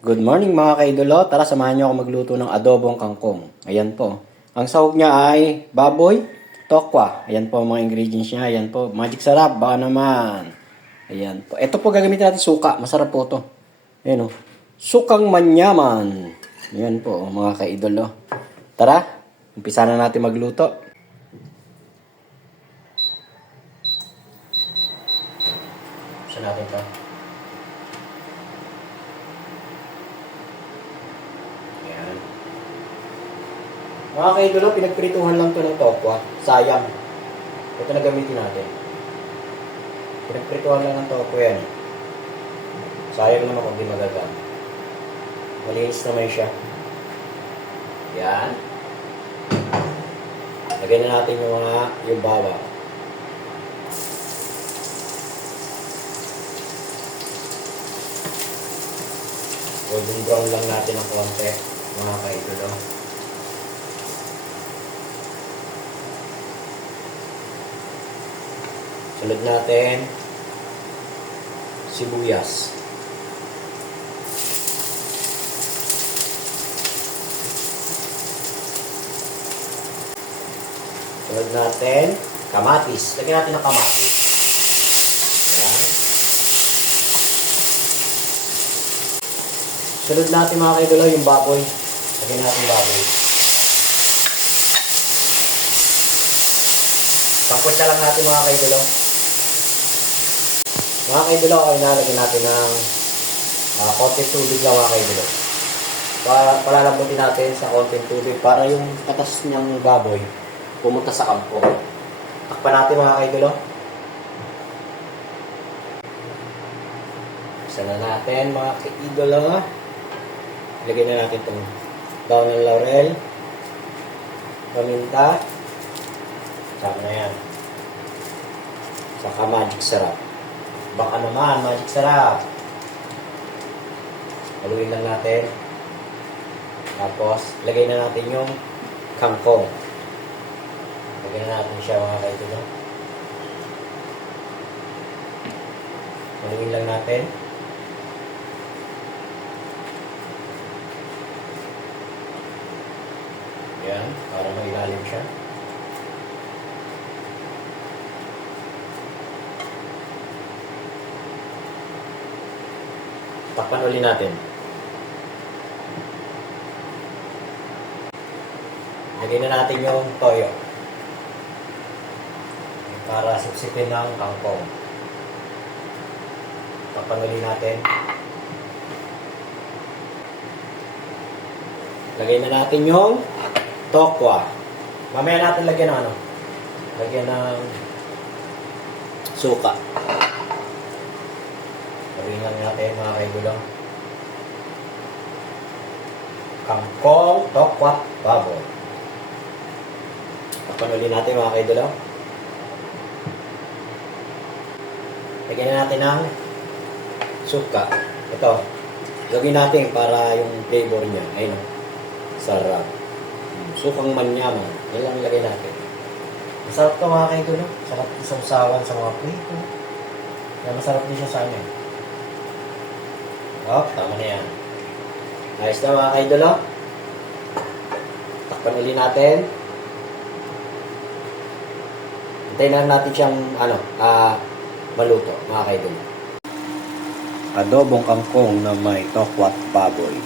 Good morning mga kaidolo. Tara samahan niyo ako magluto ng adobong kangkong. Ayan po. Ang sahog niya ay baboy, tokwa. Ayan po ang mga ingredients niya. Ayan po. Magic sarap. Baka naman. Ayan po. Ito po gagamitin natin suka. Masarap po to. Ayan o. Sukang manyaman. Ayan po mga kaidolo. Tara. Umpisa na natin magluto. Umpisa natin ito. Mga kaidolo, pinagprituhan lang to ng tokwa. Sayang. Ito na gamitin natin. Pinagprituhan lang ng tokwa yan. Sayang naman kung di magagamit. Malinis naman siya. Yan. Lagyan na natin yung bawang. Golden brown lang natin ng konti, mga kaidolo. Sunod natin, sibuyas. Sunod natin, kamatis. Lagyan natin ng kamatis. Ayan. Sunod natin mga kaidolo, yung baboy. Lagyan natin baboy. Pangkutsa lang natin mga kaidolo. Mga kaidolo, okay na, lagyan natin ng konting tubig lang mga kaidolo. Palalambutin natin sa konting tubig para yung katas niyang baboy pumunta sa kangkong. Takpan natin mga kaidolo. Isa na natin mga kaidolo. Lagyan na natin itong daon ng laurel, paminta, sama na yan. Saka magic sarap. Baka naman, magic sarap. Haluin lang natin. Tapos, lagay na natin yung kangkong. Lagyan na natin siya mga kaidolo. Haluin lang natin. Yan, para mailalim siya. Takpan ulit natin. Lagyan na natin yung toyo para sipsipin ng kangkong. Takpan ulit natin. Lagyan na natin yung tokwa. Mamaya natin lagyan ng lagyan ng suka. Lagyan lang natin mga kaidolo. Kangkong, tokwa, baboy. Takpan ulit natin mga kaidolo. Lagyan na natin ng suka. Ito. Lagyan natin para yung flavor niya. Ayun. Sarap. Sukang manyaman. Yan lang ilagay natin. Masarap ito mga kaidolo. Sarap isang sawan sa mga prito. Kaya masarap din siya sa amin. Oh, tama na yan. Ayos na mga kaidolo. Takpan ulit natin. Hintayin lang natin siyang maluto mga kaidolo. Adobong kangkong na may tokwa at baboy.